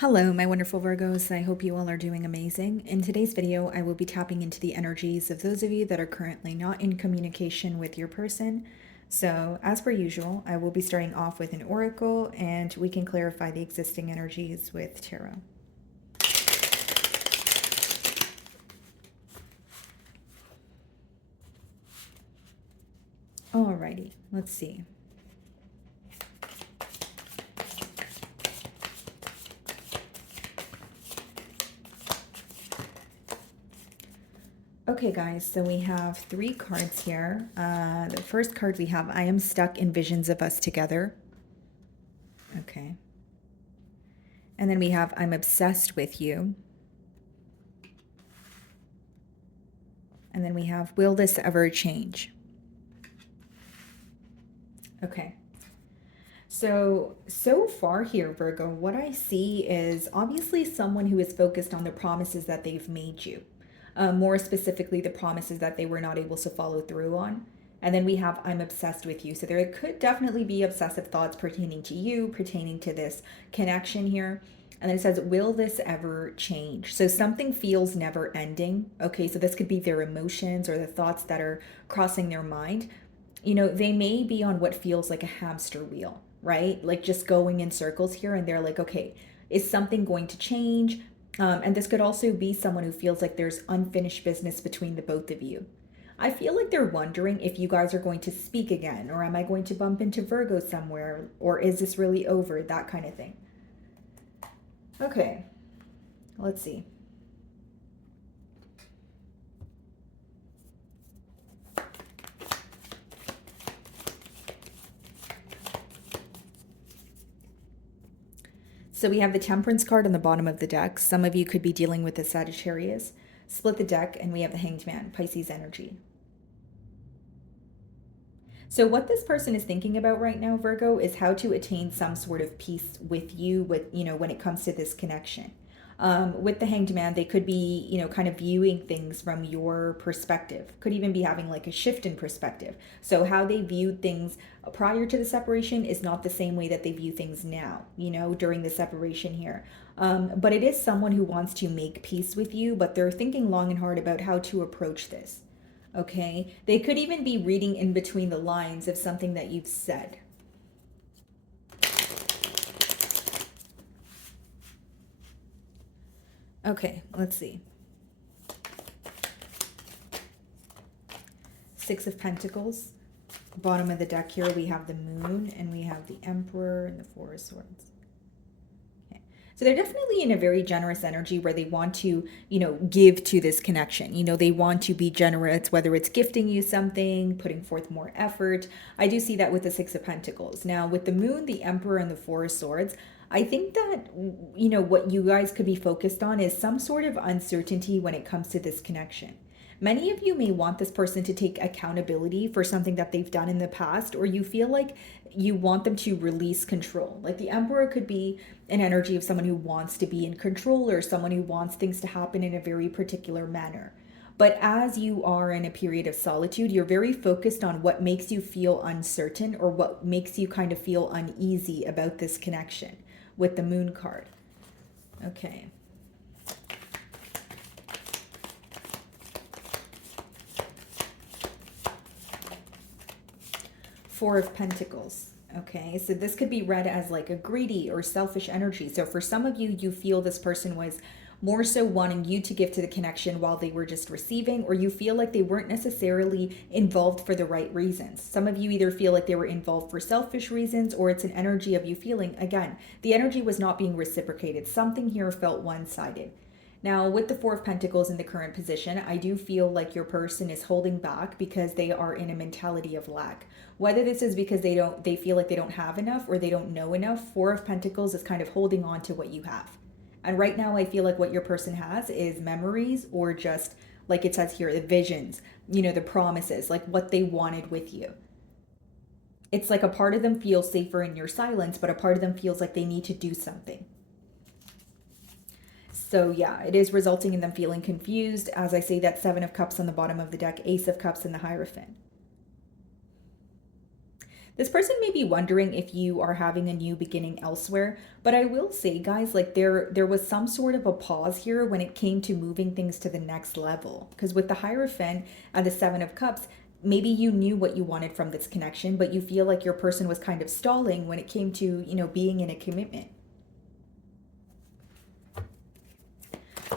Hello, my wonderful Virgos. I hope you all are doing amazing. In today's video, I will be tapping into the energies of those of you that are currently not in communication with your person. So, as per usual, I will be starting off with an oracle and we can clarify the existing energies with tarot. Alrighty, let's see. Okay, guys, so we have 3 cards here. The first card we have, I am stuck in visions of us together. Okay. And then we have, I'm obsessed with you. And then we have, will this ever change? Okay. So far here, Virgo, what I see is obviously someone who is focused on the promises that they've made you. More specifically, the promises that they were not able to follow through on. And then we have, I'm obsessed with you. So there could definitely be obsessive thoughts pertaining to you, pertaining to this connection here. And then it says, will this ever change? So something feels never ending. Okay, so this could be their emotions or the thoughts that are crossing their mind. You know, they may be on what feels like a hamster wheel, right? Like just going in circles here, and they're like, okay, is something going to change? And this could also be someone who feels like there's unfinished business between the both of you. I feel like they're wondering if you guys are going to speak again, or am I going to bump into Virgo somewhere, or is this really over? That kind of thing. Okay, let's see. So we have the Temperance card on the bottom of the deck. Some of you could be dealing with the Sagittarius. Split the deck, and we have the Hanged Man, Pisces energy. So what this person is thinking about right now, Virgo, is how to attain some sort of peace with you, when it comes to this connection. With the Hanged Man, they could be, kind of viewing things from your perspective. Could even be having like a shift in perspective. So how they viewed things prior to the separation is not the same way that they view things now, during the separation here. But it is someone who wants to make peace with you, but they're thinking long and hard about how to approach this. Okay? They could even be reading in between the lines of something that you've said. Okay, let's see. Six of Pentacles. Bottom of the deck here, we have the Moon, and we have the Emperor and the Four of Swords. So they're definitely in a very generous energy where they want to, give to this connection. They want to be generous, whether it's gifting you something, putting forth more effort. I do see that with the Six of Pentacles. Now, with the Moon, the Emperor, and the Four of Swords, I think that, what you guys could be focused on is some sort of uncertainty when it comes to this connection. Many of you may want this person to take accountability for something that they've done in the past, or you feel like you want them to release control. Like the Emperor could be an energy of someone who wants to be in control or someone who wants things to happen in a very particular manner. But as you are in a period of solitude, you're very focused on what makes you feel uncertain or what makes you kind of feel uneasy about this connection with the Moon card. Okay. Four of Pentacles. Okay, so this could be read as like a greedy or selfish energy. So for some of you, you feel this person was more so wanting you to give to the connection while they were just receiving, or you feel like they weren't necessarily involved for the right reasons. Some of you either feel like they were involved for selfish reasons, or it's an energy of you feeling, again, the energy was not being reciprocated. Something here felt one-sided. Now, with the Four of Pentacles in the current position, I do feel like your person is holding back because they are in a mentality of lack. Whether this is because they feel like they don't have enough or they don't know enough, Four of Pentacles is kind of holding on to what you have. And right now, I feel like what your person has is memories, or just like it says here, the visions, the promises, like what they wanted with you. It's like a part of them feels safer in your silence, but a part of them feels like they need to do something. So yeah, it is resulting in them feeling confused. As I say, that Seven of Cups on the bottom of the deck, Ace of Cups, and the Hierophant. This person may be wondering if you are having a new beginning elsewhere, but I will say, guys, like there was some sort of a pause here when it came to moving things to the next level. Because with the Hierophant and the Seven of Cups, maybe you knew what you wanted from this connection, but you feel like your person was kind of stalling when it came to, being in a commitment.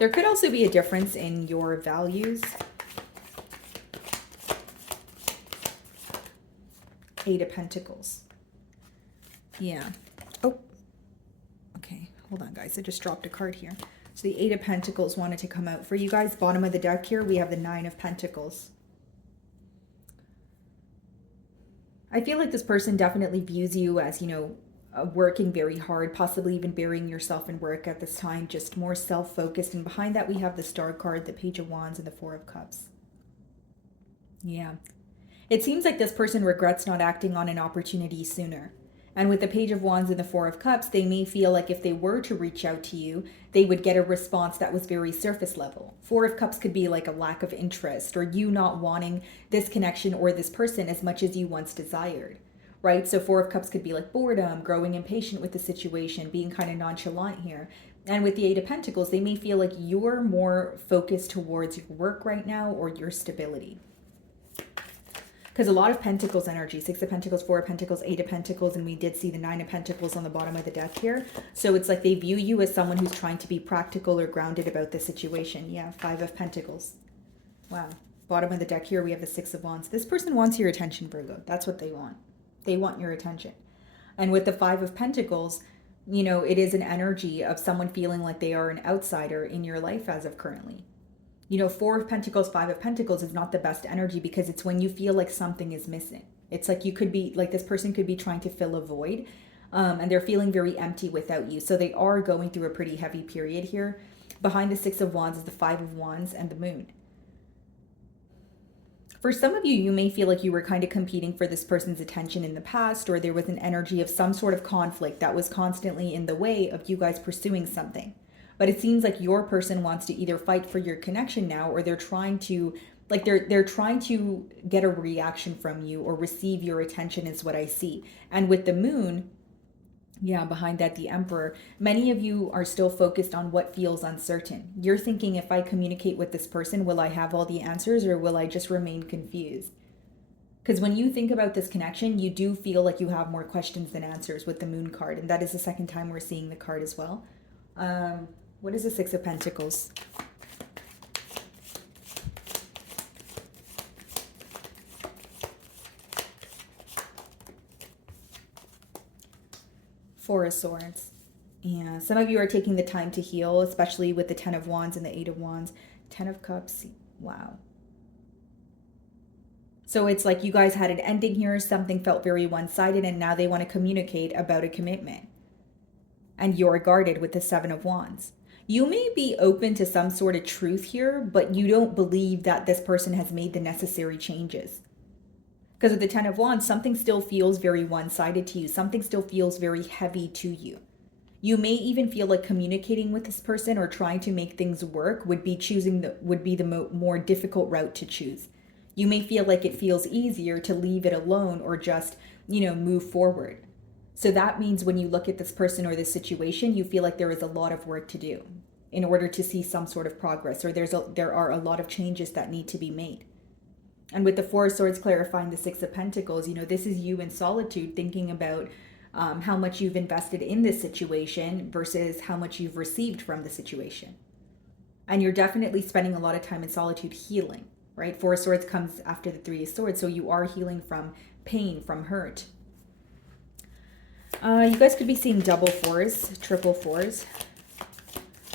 There could also be a difference in your values. Eight of Pentacles. Yeah. Oh, okay. Hold on, guys. I just dropped a card here. So the Eight of Pentacles wanted to come out for you guys. Bottom of the deck here, we have the Nine of Pentacles. I feel like this person definitely views you as, working very hard, possibly even burying yourself in work at this time, just more self-focused. And behind that, we have the Star card, the Page of Wands, and the Four of Cups. Yeah. It seems like this person regrets not acting on an opportunity sooner. And with the Page of Wands and the Four of Cups, they may feel like if they were to reach out to you, they would get a response that was very surface level. Four of Cups could be like a lack of interest or you not wanting this connection or this person as much as you once desired, right? So Four of Cups could be like boredom, growing impatient with the situation, being kind of nonchalant here. And with the Eight of Pentacles, they may feel like you're more focused towards your work right now or your stability. Because a lot of Pentacles energy, Six of Pentacles, Four of Pentacles, Eight of Pentacles, and we did see the Nine of Pentacles on the bottom of the deck here. So it's like they view you as someone who's trying to be practical or grounded about the situation. Yeah, Five of Pentacles. Wow. Bottom of the deck here, we have the Six of Wands. This person wants your attention, Virgo. That's what they want. They want your attention. And with the Five of Pentacles, it is an energy of someone feeling like they are an outsider in your life as of currently. Four of Pentacles, Five of Pentacles is not the best energy because it's when you feel like something is missing. It's like you could be, like this person could be trying to fill a void and they're feeling very empty without you. So they are going through a pretty heavy period here. Behind the Six of Wands is the Five of Wands and the Moon. For some of you, you may feel like you were kind of competing for this person's attention in the past, or there was an energy of some sort of conflict that was constantly in the way of you guys pursuing something. But it seems like your person wants to either fight for your connection now, or they're trying to, like they're trying to get a reaction from you or receive your attention is what I see. And with the Moon, yeah, behind that, the Emperor, many of you are still focused on what feels uncertain. You're thinking, if I communicate with this person, will I have all the answers or will I just remain confused? Because when you think about this connection, you do feel like you have more questions than answers with the Moon card. And that is the second time we're seeing the card as well. What is the Six of Pentacles? Four of Swords. Yeah, some of you are taking the time to heal, especially with the Ten of Wands and the Eight of Wands. Ten of Cups. Wow. So it's like you guys had an ending here. Something felt very one-sided, and now they want to communicate about a commitment. And you're guarded with the Seven of Wands. You may be open to some sort of truth here, but you don't believe that this person has made the necessary changes. Because with the Ten of Wands, something still feels very one-sided to you. Something still feels very heavy to you. You may even feel like communicating with this person or trying to make things work would be the more difficult route to choose. You may feel like it feels easier to leave it alone or just, move forward. So that means when you look at this person or this situation, you feel like there is a lot of work to do in order to see some sort of progress, or there are a lot of changes that need to be made. And with the Four of Swords clarifying the Six of Pentacles, this is you in solitude thinking about how much you've invested in this situation versus how much you've received from the situation. And you're definitely spending a lot of time in solitude healing, right? Four of Swords comes after the Three of Swords, so you are healing from pain, from hurt. You guys could be seeing double fours, triple fours,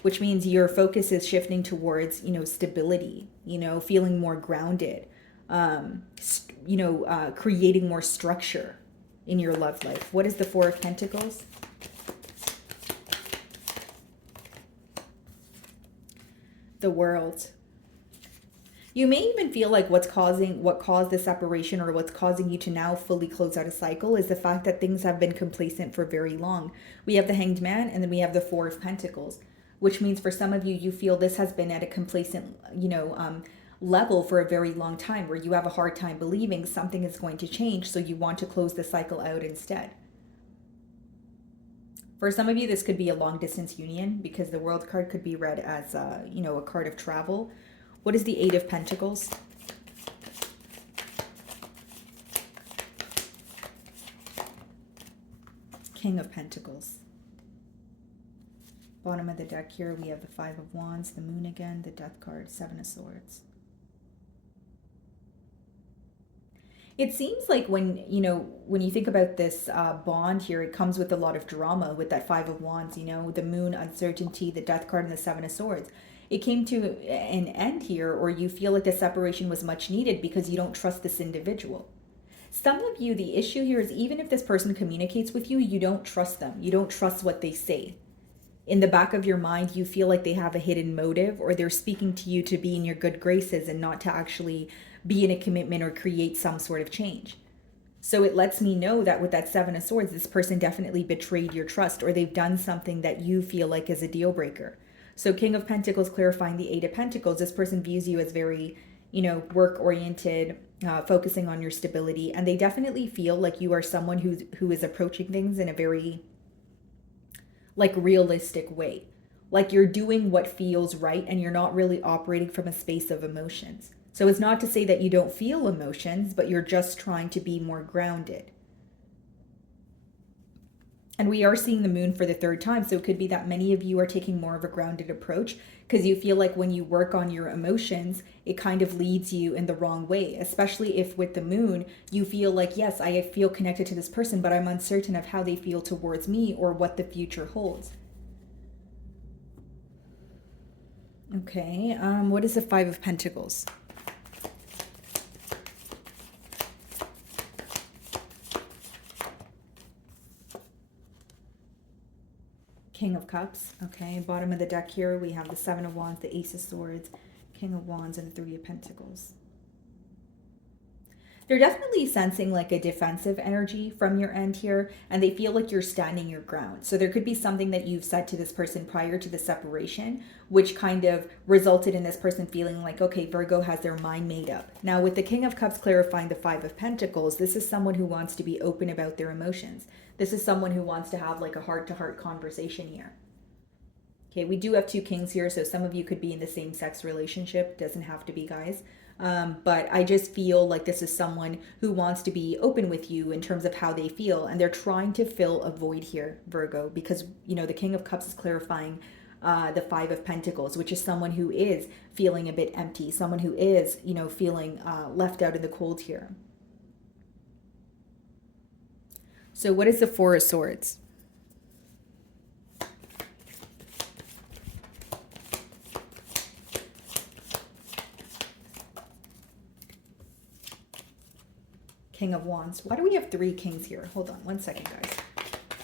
which means your focus is shifting towards, stability, feeling more grounded, creating more structure in your love life. What is the Four of Pentacles? The World. You may even feel like what caused the separation or what's causing you to now fully close out a cycle is the fact that things have been complacent for very long. We have the Hanged Man and then we have the Four of Pentacles, which means for some of you, you feel this has been at a complacent, level for a very long time, where you have a hard time believing something is going to change, so you want to close the cycle out instead. For some of you, this could be a long distance union, because the World card could be read as a card of travel. What is the Eight of Pentacles? King of Pentacles. Bottom of the deck here, we have the Five of Wands, the Moon again, the Death card, Seven of Swords. It seems like when you think about this bond here, it comes with a lot of drama with that Five of Wands, the Moon, uncertainty, the Death card, and the Seven of Swords. It came to an end here, or you feel like the separation was much needed because you don't trust this individual. Some of you, the issue here is, even if this person communicates with you, you don't trust them. You don't trust what they say. In the back of your mind, you feel like they have a hidden motive, or they're speaking to you to be in your good graces and not to actually be in a commitment or create some sort of change. So it lets me know that with that Seven of Swords, this person definitely betrayed your trust, or they've done something that you feel like is a deal breaker. So King of Pentacles clarifying the Eight of Pentacles, this person views you as very, work-oriented, focusing on your stability, and they definitely feel like you are someone who is approaching things in a very realistic way. Like you're doing what feels right, and you're not really operating from a space of emotions. So it's not to say that you don't feel emotions, but you're just trying to be more grounded. And we are seeing the Moon for the third time. So it could be that many of you are taking more of a grounded approach, because you feel like when you work on your emotions, it kind of leads you in the wrong way. Especially if with the Moon, you feel like, yes, I feel connected to this person, but I'm uncertain of how they feel towards me or what the future holds. Okay, what is the Five of Pentacles? King of Cups. Okay, bottom of the deck here, we have the Seven of Wands, the Ace of Swords, King of Wands, and the Three of Pentacles. They're definitely sensing like a defensive energy from your end here, and they feel like you're standing your ground. So there could be something that you've said to this person prior to the separation, which kind of resulted in this person feeling like, okay, Virgo has their mind made up. Now with the King of Cups clarifying the Five of Pentacles, this is someone who wants to be open about their emotions. This is someone who wants to have like a heart-to-heart conversation here. Okay, we do have two kings here, so some of you could be in the same-sex relationship. Doesn't have to be, guys. But I just feel like this is someone who wants to be open with you in terms of how they feel, and they're trying to fill a void here, Virgo, because, the King of Cups is clarifying the Five of Pentacles, which is someone who is feeling a bit empty, someone who is, feeling left out in the cold here. So what is the Four of Swords? King of Wands. Why do we have three kings here? Hold on one second, guys.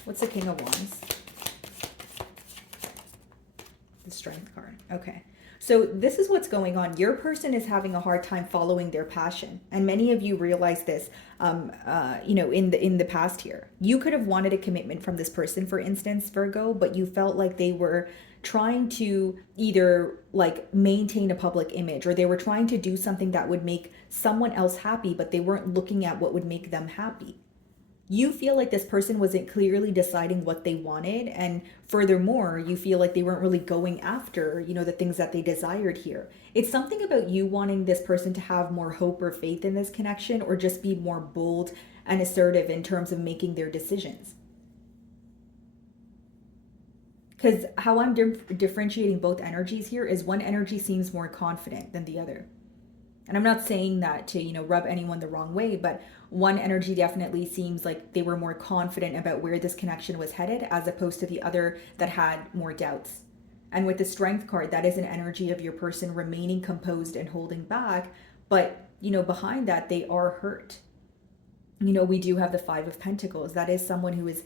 What's the King of Wands? The Strength card. Okay. So this is what's going on. Your person is having a hard time following their passion. And many of you realize this, in the past here. You could have wanted a commitment from this person, for instance, Virgo, but you felt like they were trying to either like maintain a public image, or they were trying to do something that would make someone else happy, but they weren't looking at what would make them happy. You feel like this person wasn't clearly deciding what they wanted, and furthermore, you feel like they weren't really going after, the things that they desired here. It's something about you wanting this person to have more hope or faith in this connection, or just be more bold and assertive in terms of making their decisions. Because how I'm differentiating both energies here is one energy seems more confident than the other. And I'm not saying that to, rub anyone the wrong way, but one energy definitely seems like they were more confident about where this connection was headed, as opposed to the other that had more doubts. And with the Strength card, that is an energy of your person remaining composed and holding back. But, behind that, they are hurt. We do have the Five of Pentacles. That is someone who is,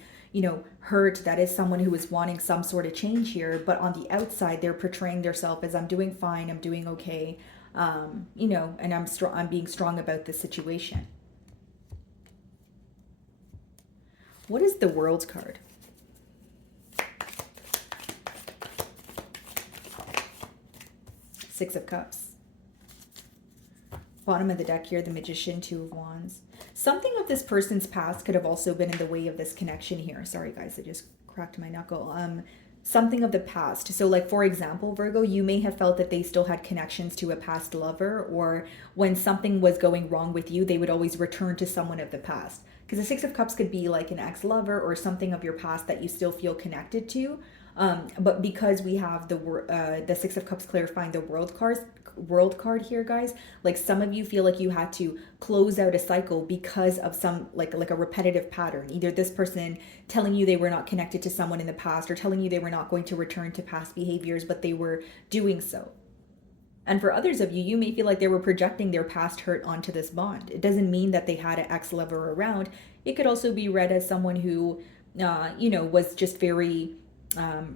hurt. That is someone who is wanting some sort of change here. But on the outside, they're portraying themselves as, I'm doing fine, I'm doing okay. And I'm being strong about this situation. What is the World card? Six of Cups. Bottom of the deck here, the Magician, Two of Wands. Something of this person's past could have also been in the way of this connection here. Sorry, guys, I just cracked my knuckle. Something of the past. So like, for example, Virgo, you may have felt that they still had connections to a past lover, or when something was going wrong with you, they would always return to someone of the past. Because the Six of Cups could be like an ex-lover or something of your past that you still feel connected to. But because we have the Six of Cups clarifying the world card here, guys, like some of you feel like you had to close out a cycle because of some like a repetitive pattern. Either this person telling you they were not connected to someone in the past, or telling you they were not going to return to past behaviors, but they were doing so. And for others of you, you may feel like they were projecting their past hurt onto this bond. It doesn't mean that they had an ex-lover around. It could also be read as someone who, was just very,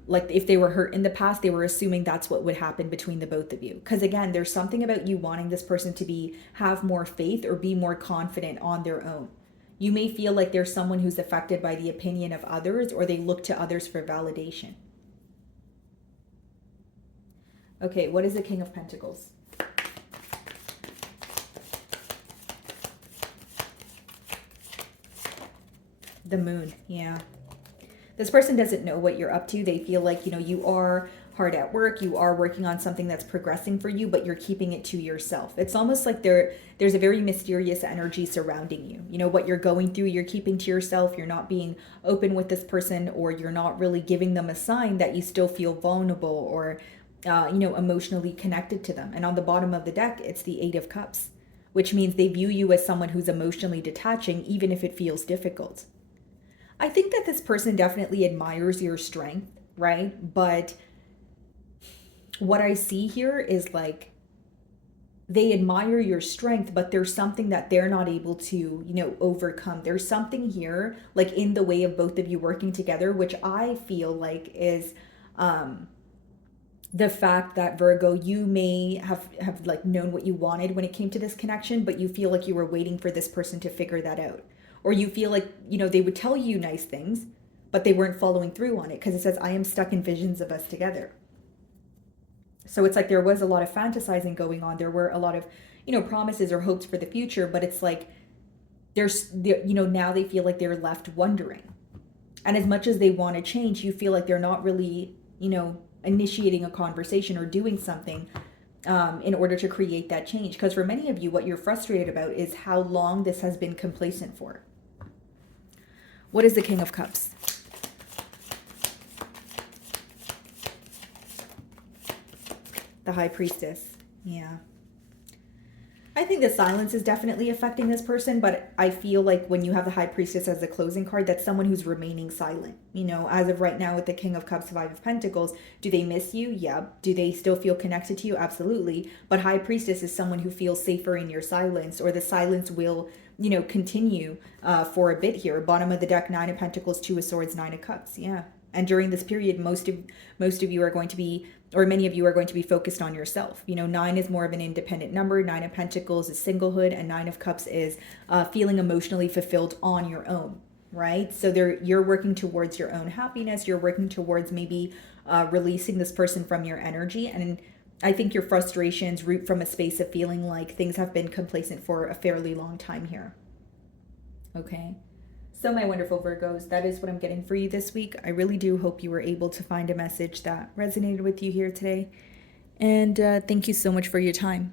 like if they were hurt in the past, they were assuming that's what would happen between the both of you. Because again, there's something about you wanting this person to have more faith or be more confident on their own. You may feel like there's someone who's affected by the opinion of others, or they look to others for validation. Okay, what is the King of Pentacles? The Moon, yeah. This person doesn't know what you're up to. They feel like, you are hard at work. You are working on something that's progressing for you, but you're keeping it to yourself. It's almost like there's a very mysterious energy surrounding you. What you're going through, you're keeping to yourself. You're not being open with this person, or you're not really giving them a sign that you still feel vulnerable or emotionally connected to them. And on the bottom of the deck, it's the Eight of Cups, which means they view you as someone who's emotionally detaching, even if it feels difficult. I think that this person definitely admires your strength, right? But what I see here is like, they admire your strength, but there's something that they're not able to, overcome. There's something here, like in the way of both of you working together, which I feel like is, the fact that Virgo, you may have like known what you wanted when it came to this connection, but you feel like you were waiting for this person to figure that out. Or you feel like, they would tell you nice things, but they weren't following through on it, because it says, I am stuck in visions of us together. So it's like there was a lot of fantasizing going on. There were a lot of, promises or hopes for the future, but it's like now they feel like they're left wondering. And as much as they want to change, you feel like they're not really, initiating a conversation or doing something in order to create that change. Because for many of you, what you're frustrated about is how long this has been complacent for. What is the King of Cups? The High Priestess. Yeah. I think the silence is definitely affecting this person, but I feel like when you have the High Priestess as the closing card, that's someone who's remaining silent. As of right now with the King of Cups, Five of Pentacles, do they miss you? Yeah. Do they still feel connected to you? Absolutely. But High Priestess is someone who feels safer in your silence, or the silence will, continue for a bit here. Bottom of the deck, Nine of Pentacles, Two of Swords, Nine of Cups. Yeah. And during this period, most of you are going to be, or many of you are going to be focused on yourself. 9 is more of an independent number. Nine of Pentacles is singlehood, and Nine of Cups is feeling emotionally fulfilled on your own, right? So you're working towards your own happiness. You're working towards maybe releasing this person from your energy. And I think your frustrations root from a space of feeling like things have been complacent for a fairly long time here. Okay. So my wonderful Virgos, that is what I'm getting for you this week. I really do hope you were able to find a message that resonated with you here today. And thank you so much for your time.